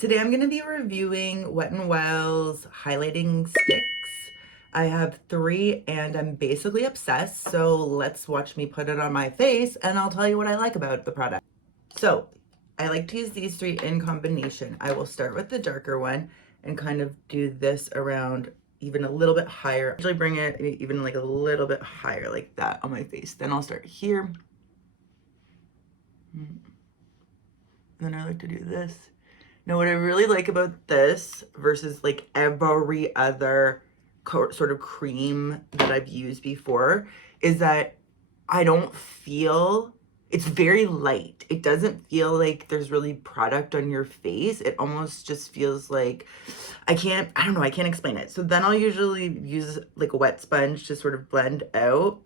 Today I'm going to be reviewing Wet n Wild's highlighting sticks. I have 3 and I'm basically obsessed, so let's watch me put it on my face and I'll tell you what I like about the product. So I like to use these 3 in combination. I will start with the darker one and kind of do this around even a little bit higher. I usually bring it even like a little bit higher like that on my face. Then I'll start here. And then I like to do this. Now, what I really like about this versus like every other sort of cream that I've used before is that I don't feel, it's very light. It doesn't feel like there's really product on your face. It almost just feels like, I don't know, I can't explain it. So then I'll usually use like a wet sponge to sort of blend out.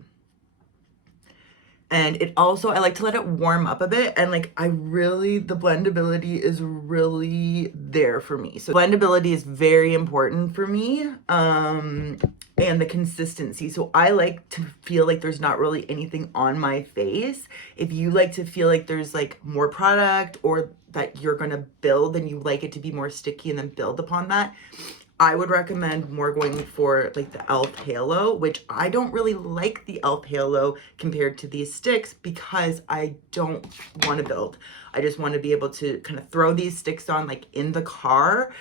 And it also, I like to let it warm up a bit, and like the blendability is really there for me. So blendability is very important for me, and the consistency. So I like to feel like there's not really anything on my face. If you like to feel like there's like more product or that you're gonna build and you like it to be more sticky and then build upon that, I would recommend more going for like the e.l.f. Halo, which I don't really like the e.l.f. Halo compared to these sticks because I don't want to build. I just want to be able to kind of throw these sticks on like in the car,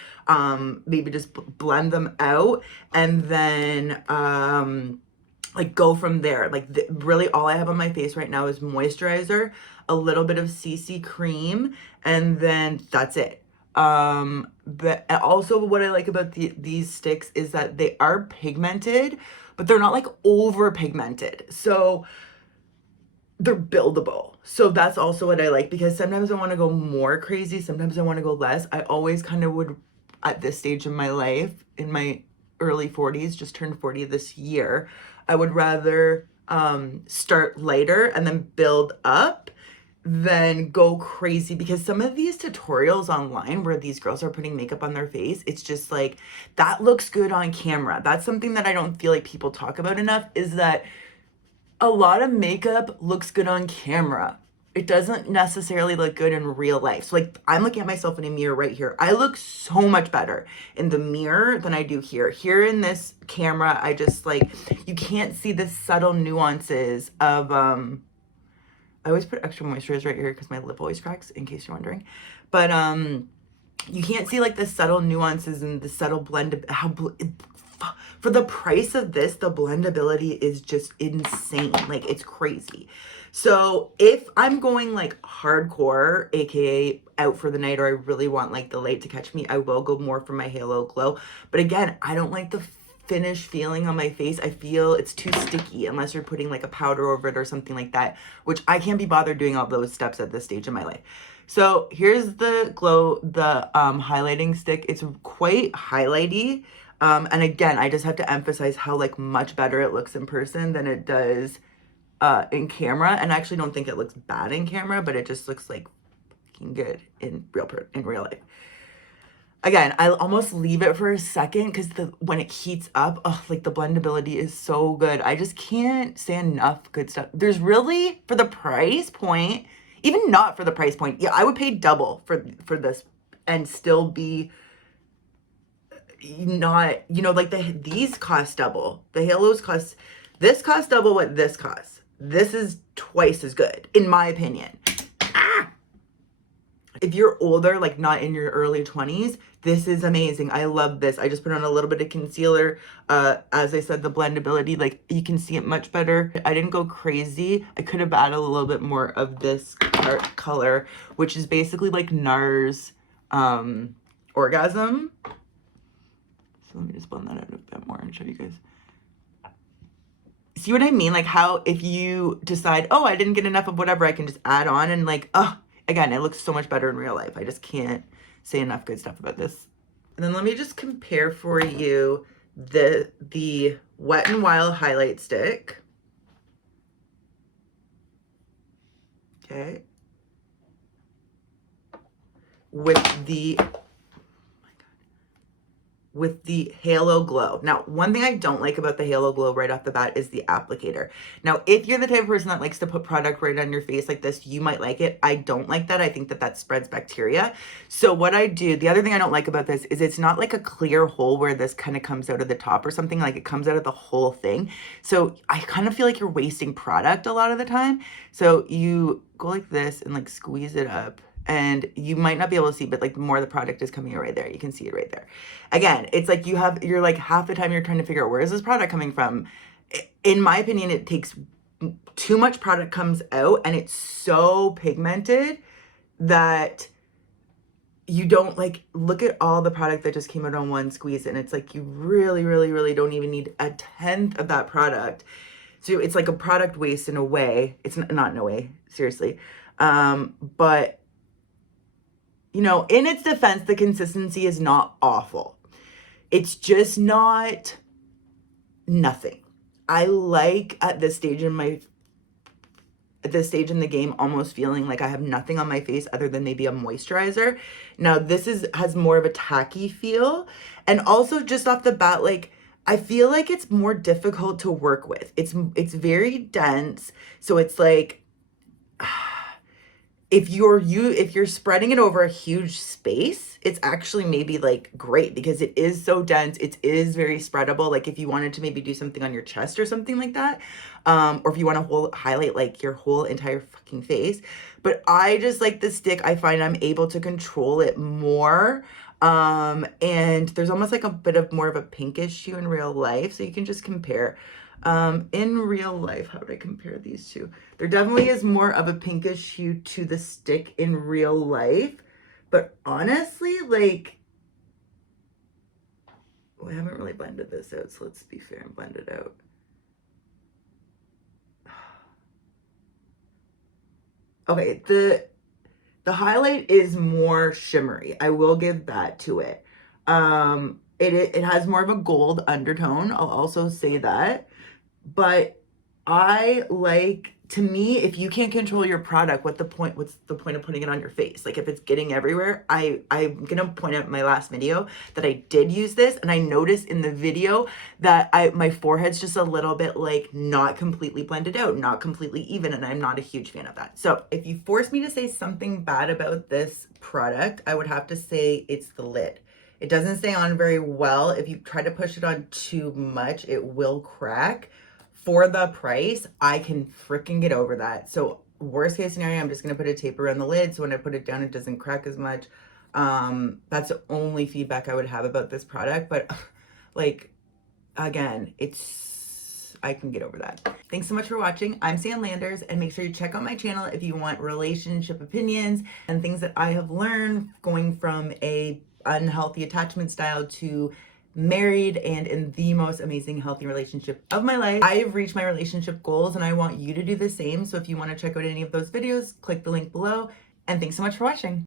maybe just blend them out and then like go from there. Like really all I have on my face right now is moisturizer, a little bit of CC cream, and then that's it. But also what I like about these sticks is that they are pigmented, but they're not like over pigmented. So they're buildable. So that's also what I like, because sometimes I want to go more crazy. Sometimes I want to go less. I always kind of would, at this stage in my life, in my early 40s, just turned 40 this year, I would rather start lighter and then build up than go crazy, because some of these tutorials online where these girls are putting makeup on their face, it's just like, that looks good on camera. That's something that I don't feel like people talk about enough, is that a lot of makeup looks good on camera. It doesn't necessarily look good in real life. So like, I'm looking at myself in a mirror right here. I look so much better in the mirror than I do here. Here in this camera, I just like, you can't see the subtle nuances of, I always put extra moisturizer right here because my lip always cracks, in case you're wondering. But you can't see like the subtle nuances and the subtle blend of how for the price of this, the blendability is just insane. Like, it's crazy. So if I'm going like hardcore, aka out for the night, or I really want like the light to catch me, I will go more for my Halo Glow. But again, I don't like the finish feeling on my face. I feel it's too sticky unless you're putting like a powder over it or something like that, which I can't be bothered doing all those steps at this stage in my life. So here's the highlighting stick. It's quite highlighty. And again, I just have to emphasize how like much better it looks in person than it does in camera. And I actually don't think it looks bad in camera, but it just looks like fucking good in real life. Again, I almost leave it for a second because when it heats up, oh, like the blendability is so good. I just can't say enough good stuff. There's really, for the price point, even not for the price point, yeah, I would pay double for this and still be not, you know, like these cost double. The Halos cost, this costs double what this costs. This is twice as good, in my opinion. If you're older, like not in your early 20s, this is amazing. I love this. I just put on a little bit of concealer. As I said, the blendability, like you can see it much better. I didn't go crazy. I could have added a little bit more of this color, which is basically like NARS Orgasm. So let me just blend that out a bit more and show you guys. See what I mean? Like how if you decide, oh, I didn't get enough of whatever, I can just add on and like, oh, again, it looks so much better in real life. I just can't say enough good stuff about this. And then let me just compare for you the Wet n Wild highlight stick. Okay. With the with the Halo Glow. Now, one thing I don't like about the Halo Glow right off the bat is the applicator. Now, if you're the type of person that likes to put product right on your face like this, you might like it. I don't like that. I think that that spreads bacteria. So what I do, the other thing I don't like about this is it's not like a clear hole where this kind of comes out of the top or something. Like it comes out of the whole thing. So I kind of feel like you're wasting product a lot of the time. So you go like this and like squeeze it up. And you might not be able to see, but like the more the product is coming out right there, you can see it right there. Again, it's like you're like half the time you're trying to figure out where is this product coming from. In my opinion, it takes too much product comes out and it's so pigmented that you don't like look at all the product that just came out on one squeeze, and it's like you really, really, really don't even need a tenth of that product. So it's like a product waste in a way. It's not in a way, seriously. But you know, in its defense, the consistency is not awful. It's just not nothing. I like at this stage in the game almost feeling like I have nothing on my face other than maybe a moisturizer. Now this has more of a tacky feel, and also just off the bat, like I feel like it's more difficult to work with. It's very dense, so it's like if you're spreading it over a huge space, it's actually maybe like great because it is so dense. It is very spreadable. Like if you wanted to maybe do something on your chest or something like that, or if you want to highlight like your whole entire fucking face. But I just like the stick. I find I'm able to control it more. And there's almost like a bit of more of a pinkish hue in real life. So you can just compare. In real life, how would I compare these two? There definitely is more of a pinkish hue to the stick in real life, but honestly, like, oh, I haven't really blended this out, so let's be fair and blend it out. Okay, the highlight is more shimmery. I will give that to it. It has more of a gold undertone. I'll also say that. But I like, to me, if you can't control your product, what's the point of putting it on your face? Like if it's getting everywhere, I'm gonna point out in my last video that I did use this, and I noticed in the video that my forehead's just a little bit like not completely blended out, not completely even, and I'm not a huge fan of that. So if you force me to say something bad about this product, I would have to say it's the lid. It doesn't stay on very well. If you try to push it on too much, it will crack. For the price, I can freaking get over that. So worst case scenario, I'm just going to put a tape around the lid, so when I put it down, it doesn't crack as much. That's the only feedback I would have about this product. But like, again, I can get over that. Thanks so much for watching. I'm Sam Landers, and make sure you check out my channel if you want relationship opinions and things that I have learned going from a unhealthy attachment style to married and in the most amazing healthy relationship of my life. I have reached my relationship goals, and I want you to do the same. So if you want to check out any of those videos, click the link below, and thanks so much for watching.